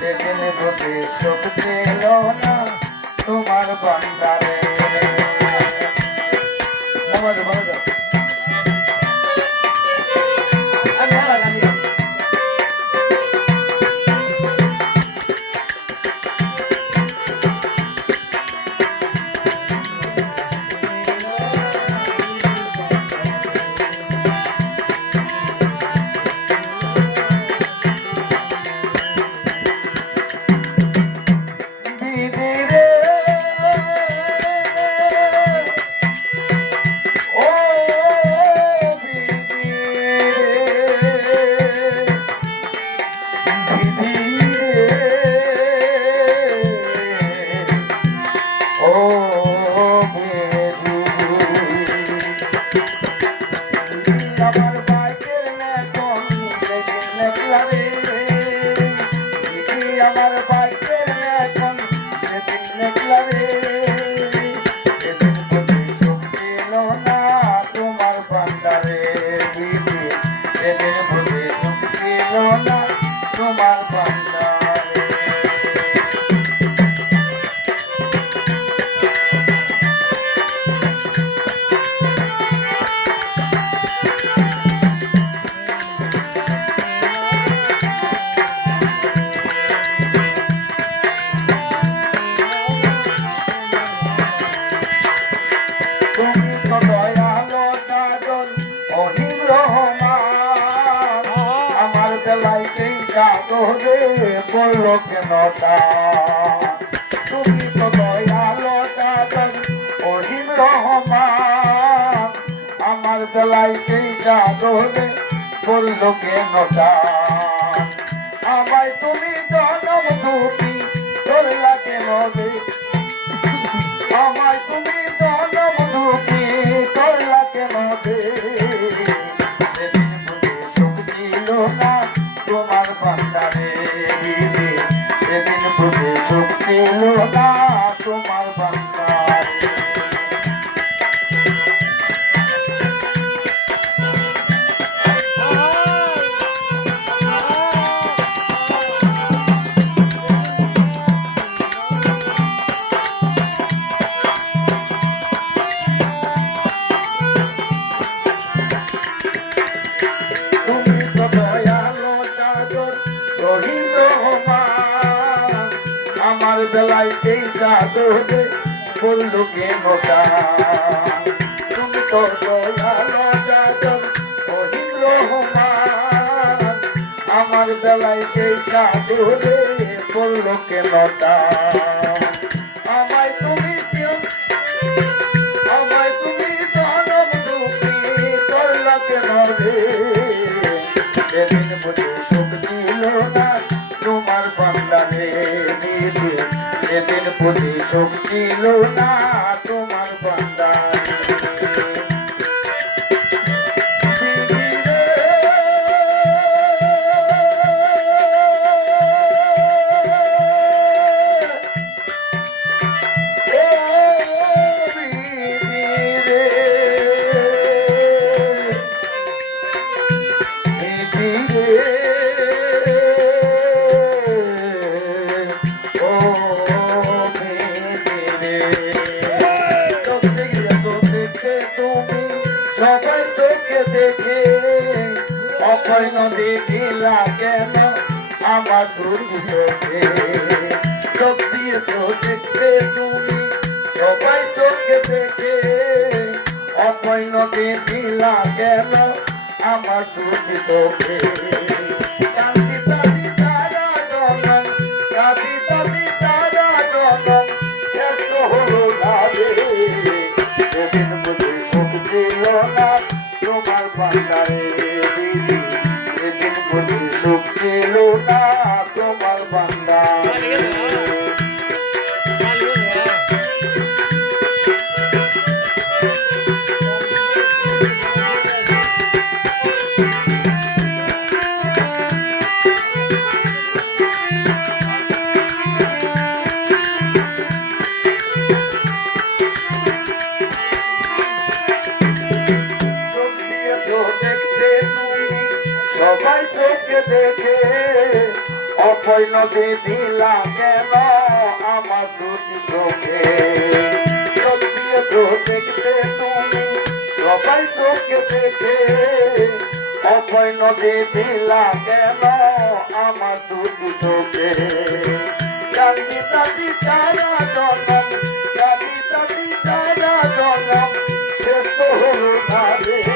সেদিন বুঝে সুখ ছিল না তোমার ভান্ডারে। সাগরে পড়ল কেন তুমি তো দয়ালো সাগর অহিম রহমান, আমার বেলায় সেই সাগরে পড়ল কেন আমায় তুমি জনম দুটি ধরলা কেন রে, আমায় তুমি জনম দুটি ধরলা কেন রে। সেদিন বুঝে সুখ ছিল না তোমার ভান্ডারে, সেদিন বুঝে সুখ ছিল না তোমার ভান্ডারে। আমার বেলায় সেই সাগরে পড়ল কেন তুমি তো দয়ালো সাগর অহিম রহমান, আমার বেলায় সেই সাগরে পড়ল কেন আমায় তুমি জনম দুঃখী করলা কেন রে। সেদিন বুঝে সুখ দিল না তোমার ভান্ডারে, সেদিন বুঝে সুখ দিল না তোমার ভান্ডারে। সবাই চোখে দেখে অক্ষয় নদী দিলা কেন আমার দুর্যোগে, চোখ দিয়ে তো দেখতে তুমি সবাই চোখে দেখে অক্ষয় নদী দিলা কেন আমার দুর্যোগে। কাঁদি কাঁদি সারা জনম, কাঁদি কাঁদি সারা জনম শেষ হলো না রে। সেদিন বুঝে সুখ দিল না তোমার ভান্ডারে, সেদিন বুঝে সুখ দিল না তোমার ভান্ডারে। সবাই চোখে দেখে অভয় নদী দিলা কেন আমার দুটি চোখে চোখ দিয়ে তো দেখতে তুমি সবাই চোখে দেখে অভয় নদী দিলা কেন আমার দুটি চোখে কান্দি তাতি সারা জনম কান্দি তাতি সারা জনম শেষ তো হলো না রে